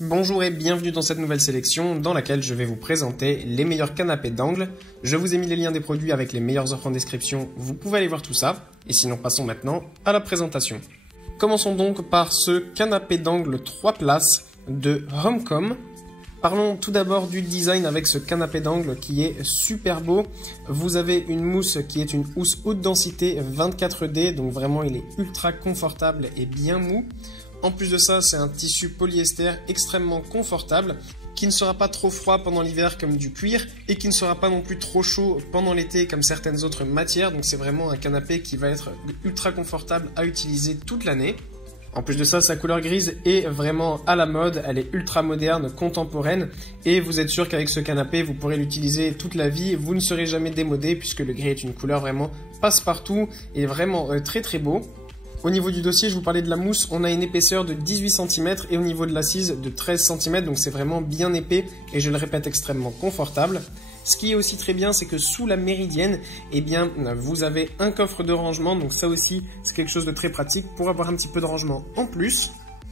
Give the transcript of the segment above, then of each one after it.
Bonjour et bienvenue dans cette nouvelle sélection dans laquelle je vais vous présenter les meilleurs canapés d'angle. Je vous ai mis les liens des produits avec les meilleures offres en description, vous pouvez aller voir tout ça. Et sinon passons maintenant à la présentation. Commençons donc par ce canapé d'angle 3 places de Homecom. Parlons tout d'abord du design avec ce canapé d'angle qui est super beau. Vous avez une mousse qui est une housse haute densité 24D, donc vraiment il est ultra confortable et bien mou. En plus de ça, c'est un tissu polyester extrêmement confortable qui ne sera pas trop froid pendant l'hiver comme du cuir et qui ne sera pas non plus trop chaud pendant l'été comme certaines autres matières. Donc c'est vraiment un canapé qui va être ultra confortable à utiliser toute l'année. En plus de ça, sa couleur grise est vraiment à la mode, elle est ultra moderne, contemporaine et vous êtes sûr qu'avec ce canapé, vous pourrez l'utiliser toute la vie, vous ne serez jamais démodé puisque le gris est une couleur vraiment passe-partout et vraiment très très beau. Au niveau du dossier, je vous parlais de la mousse, on a une épaisseur de 18 cm et au niveau de l'assise de 13 cm, donc c'est vraiment bien épais et je le répète extrêmement confortable. Ce qui est aussi très bien, c'est que sous la méridienne, eh bien, vous avez un coffre de rangement, donc ça aussi c'est quelque chose de très pratique pour avoir un petit peu de rangement en plus.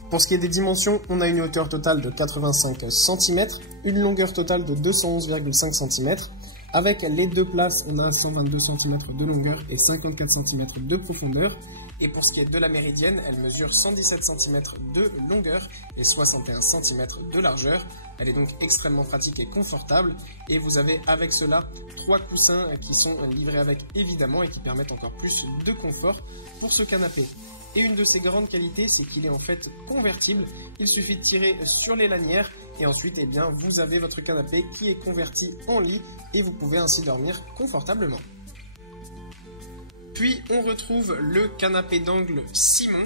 Pour ce qui est des dimensions, on a une hauteur totale de 85 cm, une longueur totale de 211,5 cm. Avec les deux places, on a 122 cm de longueur et 54 cm de profondeur. Et pour ce qui est de la méridienne, elle mesure 117 cm de longueur et 61 cm de largeur. Elle est donc extrêmement pratique et confortable. Et vous avez avec cela 3 coussins qui sont livrés avec évidemment et qui permettent encore plus de confort pour ce canapé. Et une de ses grandes qualités, c'est qu'il est en fait convertible. Il suffit de tirer sur les lanières et ensuite, eh bien, vous avez votre canapé qui est converti en lit et vous pouvez ainsi dormir confortablement. Puis on retrouve le canapé d'angle Simon.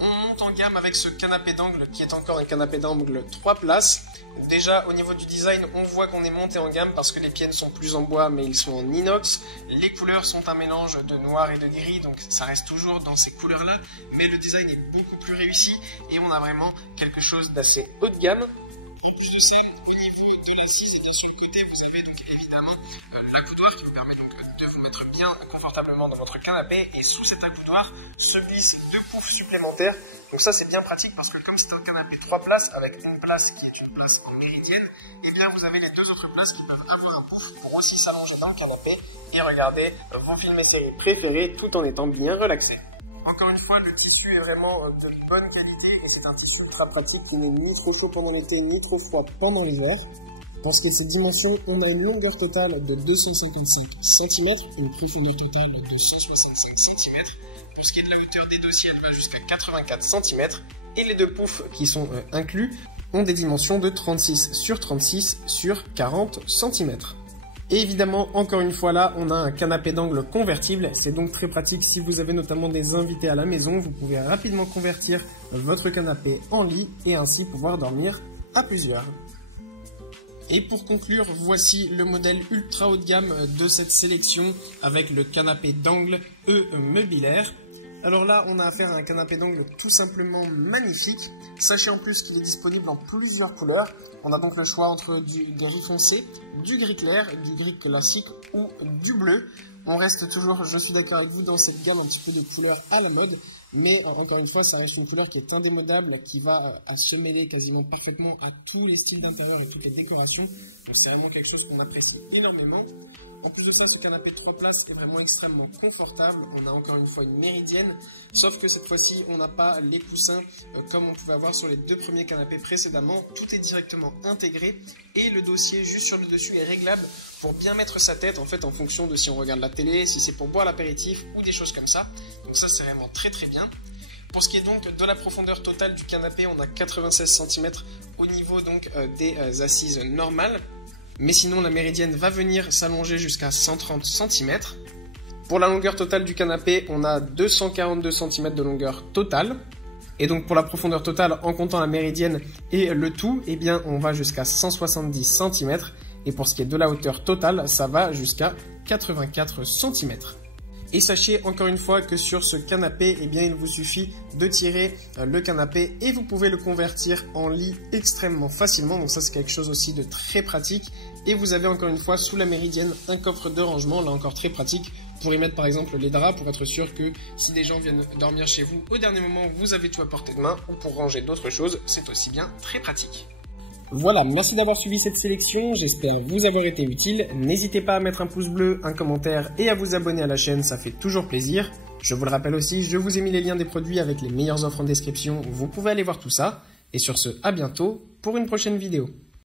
On monte en gamme avec ce canapé d'angle qui est encore un canapé d'angle 3 places. Déjà au niveau du design, on voit qu'on est monté en gamme parce que les pieds ne sont plus en bois mais ils sont en inox. Les couleurs sont un mélange de noir et de gris, donc ça reste toujours dans ces couleurs là, mais le design est beaucoup plus réussi et on a vraiment quelque chose d'assez haut de gamme. En plus de ça, au niveau de l'assise et sur le côté, vous avez donc évidemment l'accoudoir qui vous permet donc de vous mettre bien confortablement dans votre canapé et sous cet accoudoir se glissent deux poufs supplémentaires. Donc ça c'est bien pratique parce que comme c'est un canapé 3 places avec une place qui est une place en méridienne, et bien vous avez les deux autres places qui peuvent avoir un pouf pour aussi s'allonger dans le canapé et regarder vos films et séries préférés tout en étant bien relaxé. Encore une fois, le tissu est vraiment de bonne qualité et c'est un tissu ultra pratique qui n'est ni trop chaud pendant l'été ni trop froid pendant l'hiver. Pour ce qui est de cette dimension, on a une longueur totale de 255 cm, une profondeur totale de 165 cm. Pour ce qui est de la hauteur des dossiers, elle va jusqu'à 84 cm. Et les deux poufs qui sont inclus ont des dimensions de 36 sur 36 sur 40 cm. Et évidemment, encore une fois là, on a un canapé d'angle convertible. C'est donc très pratique si vous avez notamment des invités à la maison. Vous pouvez rapidement convertir votre canapé en lit et ainsi pouvoir dormir à plusieurs. Et pour conclure, voici le modèle ultra haut de gamme de cette sélection avec le canapé d'angle meubilaire. Alors là, on a affaire à un canapé d'angle tout simplement magnifique. Sachez en plus qu'il est disponible en plusieurs couleurs. On a donc le choix entre du gris foncé, du gris clair, du gris classique ou du bleu. On reste toujours, je suis d'accord avec vous, dans cette gamme un petit peu de couleurs à la mode. Mais encore une fois, ça reste une couleur qui est indémodable, qui va à se mêler quasiment parfaitement à tous les styles d'intérieur et toutes les décorations. Donc c'est vraiment quelque chose qu'on apprécie énormément. En plus de ça, ce canapé de 3 places est vraiment extrêmement confortable. On a encore une fois une méridienne, sauf que cette fois-ci, on n'a pas les coussins comme on pouvait avoir sur les deux premiers canapés précédemment. Tout est directement intégré et le dossier juste sur le dessus est réglable pour bien mettre sa tête en fait en fonction de si on regarde la télé, si c'est pour boire l'apéritif ou des choses comme ça. Donc ça c'est vraiment très très bien. Pour ce qui est donc de la profondeur totale du canapé, on a 96 cm au niveau donc des assises normales. Mais sinon la méridienne va venir s'allonger jusqu'à 130 cm. Pour la longueur totale du canapé, on a 242 cm de longueur totale. Et donc pour la profondeur totale, en comptant la méridienne et le tout, eh bien on va jusqu'à 170 cm. Et pour ce qui est de la hauteur totale, ça va jusqu'à 84 cm. Et sachez encore une fois que sur ce canapé, eh bien, il vous suffit de tirer le canapé et vous pouvez le convertir en lit extrêmement facilement. Donc ça c'est quelque chose aussi de très pratique. Et vous avez encore une fois sous la méridienne un coffre de rangement, là encore très pratique, pour y mettre par exemple les draps, pour être sûr que si des gens viennent dormir chez vous, au dernier moment, vous avez tout à portée de main, ou pour ranger d'autres choses, c'est aussi bien très pratique. Voilà, merci d'avoir suivi cette sélection, j'espère vous avoir été utile. N'hésitez pas à mettre un pouce bleu, un commentaire et à vous abonner à la chaîne, ça fait toujours plaisir. Je vous le rappelle aussi, je vous ai mis les liens des produits avec les meilleures offres en description, vous pouvez aller voir tout ça. Et sur ce, à bientôt pour une prochaine vidéo.